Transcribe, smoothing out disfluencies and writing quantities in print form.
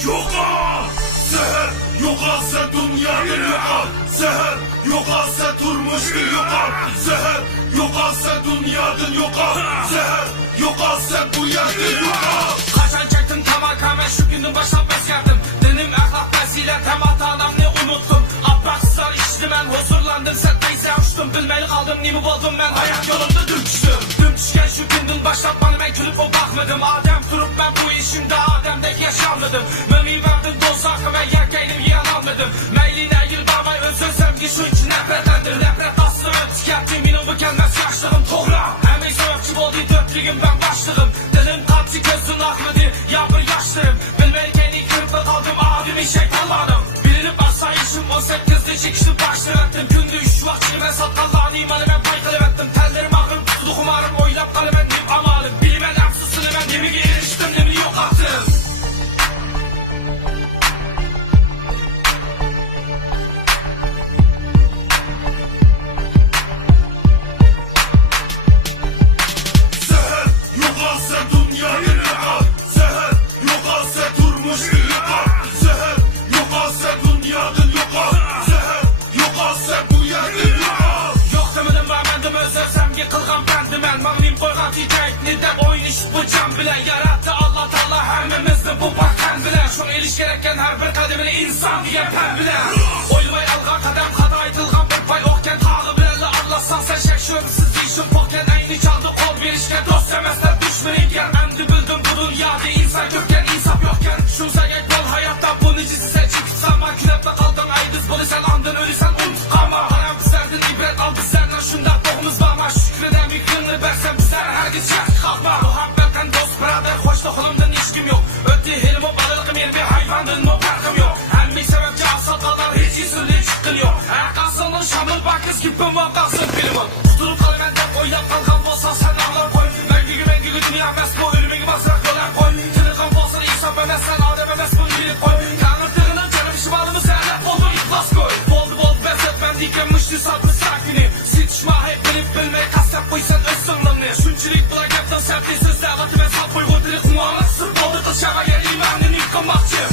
Yo'qol seher, yo'qol sen dunyodan yo'qol seher, yo'qol sen turmushni yo'qol seher, yo'qol sen dunyodan yo'qol seher, yo'qol sen bu yerdan yo'qol. Qachon chekdim tamakame shu kundan boshlab o'zgardim. Dinim, axloq, fazilat ham ota-onamni unutdim. Apaqsizlar ishdi men huzurlandim, satmaysa uçtum. Bilmay qoldim nima bo'ldim men hayot yo'limda dum tushgan shu kundan boshlab mana men kulib boqmadim. Odam turib men bu ishimda odamdek yasholmadim. Mevamdan do'zaxime yakaydim yiyolmadim. Mayli nagil babay o'zim sevgi shuncha nafratlandim. Nafrat ostida tikatdi mening bu kelmas yoshligim to'g'ri. Hamma sababchi bo'ldi dördligim ben başlığım. Dilim qatsi ko'zim oqmadi yomg'ir yoshlarim. Bilmaykenik kirib qoldim odimiy shaytonlarim. Bilinib asla ishim 18'de chekishni boshladim. Kunda 3 vaqt yemas sotqanlarni mana men payqalayotdim. Tanlarim og'rib tutdi xumarim o'ylab qolaman deb amalim. Bilman afsuslanman nimaga erishdim nimani yo'qotdim. Seher, yo'qol sen dunyodan yo'qol seher, yo'qol sen turmushni yo'qol seher, yo'qol sen dunyodan yo'qol seher, yo'qol sen bu yerdan yo'qol. Yo'q demadim va mendim o'zimga qilgan bandiman. Mag'lub qo'ygan tijaytni deb o'ynashib bu jam bilan yaratdi Alloh taolo hammamizni bu baxtan bilan. Shunga erish kerakkan har bir qadamini inson degan pan bilan. O'ylamay alg'a qadam xato aytilgan bir pay o'qgan tog'i bilan arlasan sen shakshursiz ishim po'kkan ayni chaldi qo'l berishga do'st emaslar dushman ekan. Endi bildim bu dunyoda inson ko'pkan insof yo'qkan. Shu sagay bol hayotda buni jizsa chiqsam kulab qoldim aydiz bo'lasan ondan o'lasan unutqama. Haram bizlardan ibrat ol bizlardan shunday to'g'imiz borma. Shukrida mikrini bersam bizlar hargiz yaxshi xalqma. Muhabbatdan do'st birodar xo'sh to'xlimdan hech kim yo'q. O'tdi hilmi baliqim yerga hayvondan mo farqim yo'q. Hamma sababchi afsonlar hech isimli chiqqin yo'q. Aqasini shamil bakiz gipim vaqasin filmi. Qutulib qolaman deb o'ylab qolgan bo'lsa sen ağlar qo'y. Mangiga dunyo emas bu o'limiga basra qo'ylar qo'y. Tiliqam bo'lsa hisob emas sen odam emas buni bilib qo'y. Ta'mirtig'idan janib shimalimiz alab bo'ldi ixlos qo'y. Bo'ldi bezatman degan mushti sabr sakini. Sitishma hep bilmay qasab qo'ysan o'z singlimni. Shunchalik bilan gapdan sabri so'zlar vatman sal qo'y o'tirib quvonib sir bo'ldi qilshavaga imanni qilmoqchi.